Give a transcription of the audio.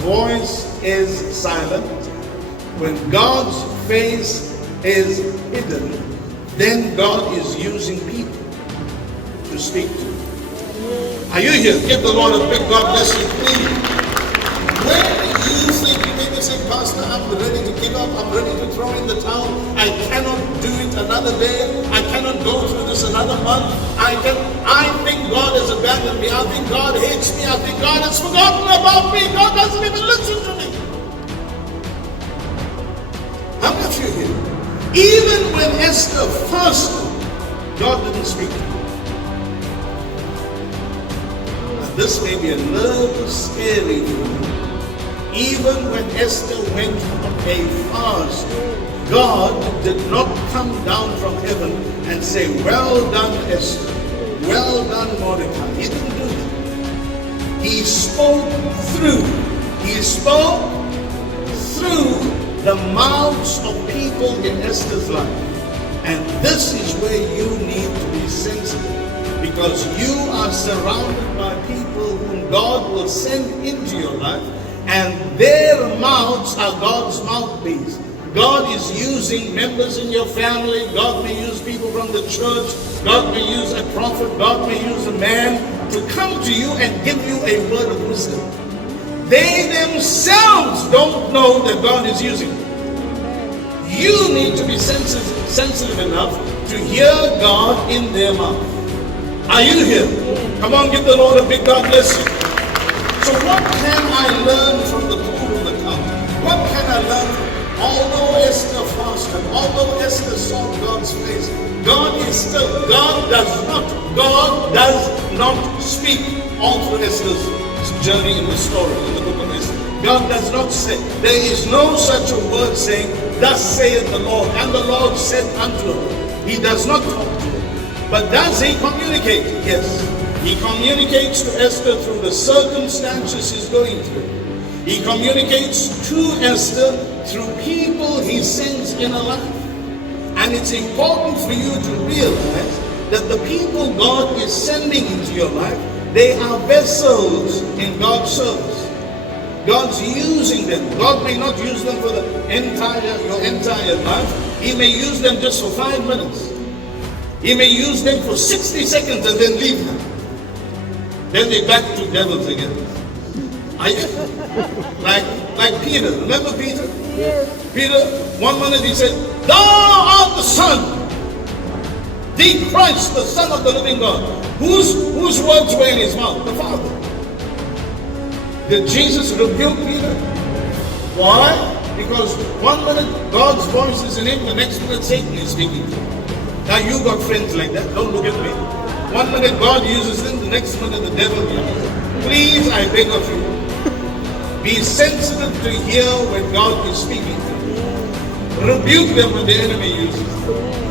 voice is silent, when God's face is hidden, then God is using people to speak to. Are you here? Give the Lord a big God bless you, please. When you think, you may be saying, Pastor, I'm ready to give up, I'm ready to throw in the towel, I cannot do it another day, I cannot go through this another month, I think God has abandoned me, I think God hates me, I think God has forgotten about me, God doesn't even listen to me. How many of you here? Even when Esther fasted, God didn't speak to her. Now, this may be a little scary for you. Even when Esther went on a fast, God did not come down from heaven and say, well done, Esther. Well done, Mordecai. He didn't do that. He spoke through. He spoke through the mouths of people in Esther's life. And this is where you need to be sensitive, because you are surrounded by people whom God will send into your life, and their mouths are God's mouthpiece. God is using members in your family. God may use people from the church. God may use a prophet. God may use a man to come to you and give you a word of wisdom. They themselves don't know that God is using them. You need to be sensitive enough to hear God in their mouth. Are you here? Come on, give the Lord a big God bless you. So what can I learn from the pool of the cup? What can I learn? Although Esther fasted, although Esther saw God's face, God does not speak all through Esther's journey in the story, in the book of Esther. God does not say, there is no such a word saying, thus saith the Lord, and the Lord said unto her. He does not talk to her. But does he communicate? Yes. He communicates to Esther through the circumstances he's going through. He communicates to Esther through people he sends in her life. And it's important for you to realize that the people God is sending into your life, they are vessels in God's service. God's using them. God may not use them for your entire life. He may use them just for 5 minutes. He may use them for 60 seconds and then leave them. Then they're back to devils again. Like Peter. Remember Peter? Yes. Peter, 1 minute he said, thou art the Son, the Christ, the Son of the living God. Whose words were in his mouth? The Father. Did Jesus rebuke Peter? Why? Because 1 minute God's voice is in him, the next minute Satan is speaking to him. Now you got friends like that. Don't look at me. 1 minute God uses them, the next minute the devil uses them. Please, I beg of you, be sensitive to hear when God is speaking to you. Rebuke them when the enemy uses them.